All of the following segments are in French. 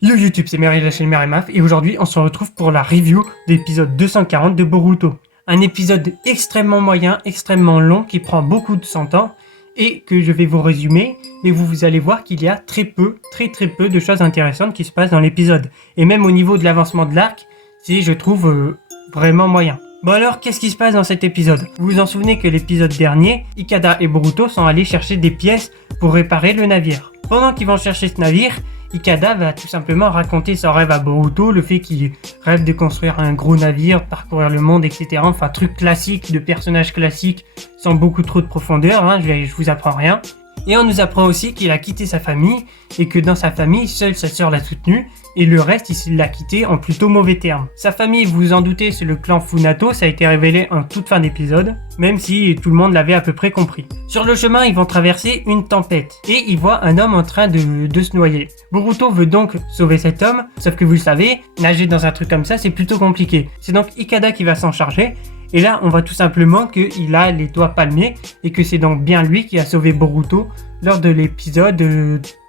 Yo YouTube, c'est Mary de la chaîne Mary Maf et aujourd'hui on se retrouve pour la review de l'épisode 240 de Boruto. Un épisode extrêmement moyen, extrêmement long qui prend beaucoup de son temps et que je vais vous résumer, mais vous allez voir qu'il y a très peu de choses intéressantes qui se passent dans l'épisode. Et même au niveau de l'avancement de l'arc, c'est je trouve vraiment moyen. Bon alors, qu'est-ce qui se passe dans cet épisode? Vous vous en souvenez que l'épisode dernier, Ikada et Boruto sont allés chercher des pièces pour réparer le navire. Pendant qu'ils vont chercher ce navire, Ikada va tout simplement raconter son rêve à Boruto, le fait qu'il rêve de construire un gros navire, parcourir le monde, etc. Enfin, truc classique de personnage classique, sans beaucoup trop de profondeur, hein, je vous apprends rien. Et on nous apprend aussi qu'il a quitté sa famille, et que dans sa famille, seule sa sœur l'a soutenu, et le reste, il l'a quitté en plutôt mauvais termes. Sa famille, vous vous en doutez, c'est le clan Funato, ça a été révélé en toute fin d'épisode, même si tout le monde l'avait à peu près compris. Sur le chemin, ils vont traverser une tempête, et ils voient un homme en train de se noyer. Boruto veut donc sauver cet homme, sauf que vous le savez, nager dans un truc comme ça, c'est plutôt compliqué. C'est donc Ikada qui va s'en charger, et là, on voit tout simplement qu'il a les doigts palmés, et que c'est donc bien lui qui a sauvé Boruto lors de l'épisode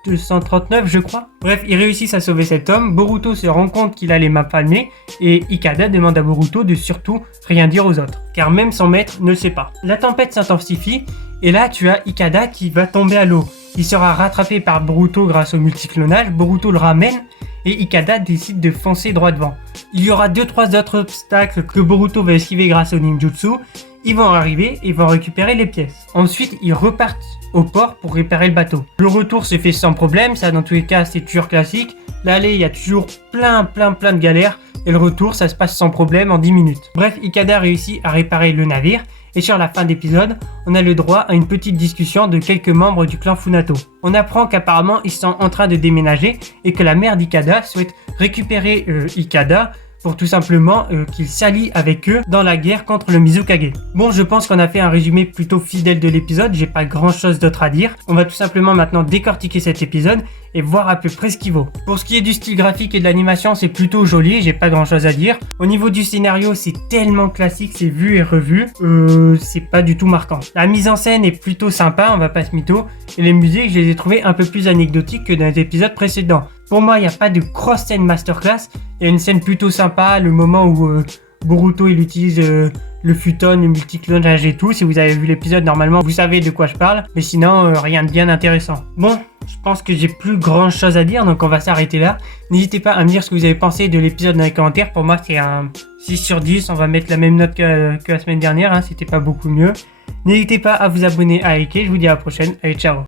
239, je crois. Bref, ils réussissent à sauver cet homme, Boruto se rend compte qu'il a les mains palmées, et Ikada demande à Boruto de surtout rien dire aux autres, car même son maître ne le sait pas. La tempête s'intensifie, et là tu as Ikada qui va tomber à l'eau. Il sera rattrapé par Boruto grâce au multiclonage, Boruto le ramène, et Ikada décide de foncer droit devant. Il y aura 2-3 autres obstacles que Boruto va esquiver grâce au ninjutsu. Ils vont arriver et vont récupérer les pièces. Ensuite, ils repartent au port pour réparer le bateau. Le retour se fait sans problème, ça dans tous les cas c'est toujours classique. L'aller, il y a toujours plein de galères. Et le retour, ça se passe sans problème en 10 minutes. Bref, Ikada réussit à réparer le navire. Et sur la fin d'épisode, on a le droit à une petite discussion de quelques membres du clan Funato. On apprend qu'apparemment ils sont en train de déménager et que la mère d'Ikada souhaite récupérer Ikada pour tout simplement qu'il s'allie avec eux dans la guerre contre le Mizukage. Bon, je pense qu'on a fait un résumé plutôt fidèle de l'épisode, j'ai pas grand chose d'autre à dire. On va tout simplement maintenant décortiquer cet épisode et voir à peu près ce qu'il vaut. Pour ce qui est du style graphique et de l'animation, c'est plutôt joli, j'ai pas grand chose à dire. Au niveau du scénario, c'est tellement classique, c'est vu et revu, c'est pas du tout marquant. La mise en scène est plutôt sympa, on va pas se mytho, et les musiques, je les ai trouvées un peu plus anecdotiques que dans les épisodes précédents. Pour moi, il n'y a pas de grosse scène masterclass, il y a une scène plutôt sympa, le moment où Boruto il utilise le futon, le multiclonage et tout. Si vous avez vu l'épisode, normalement vous savez de quoi je parle, mais sinon rien de bien intéressant. Bon, je pense que j'ai plus grand chose à dire, donc on va s'arrêter là. N'hésitez pas à me dire ce que vous avez pensé de l'épisode dans les commentaires. Pour moi c'est un 6 sur 10, on va mettre la même note que la semaine dernière, hein, c'était pas beaucoup mieux. N'hésitez pas à vous abonner, à liker, je vous dis à la prochaine, allez ciao.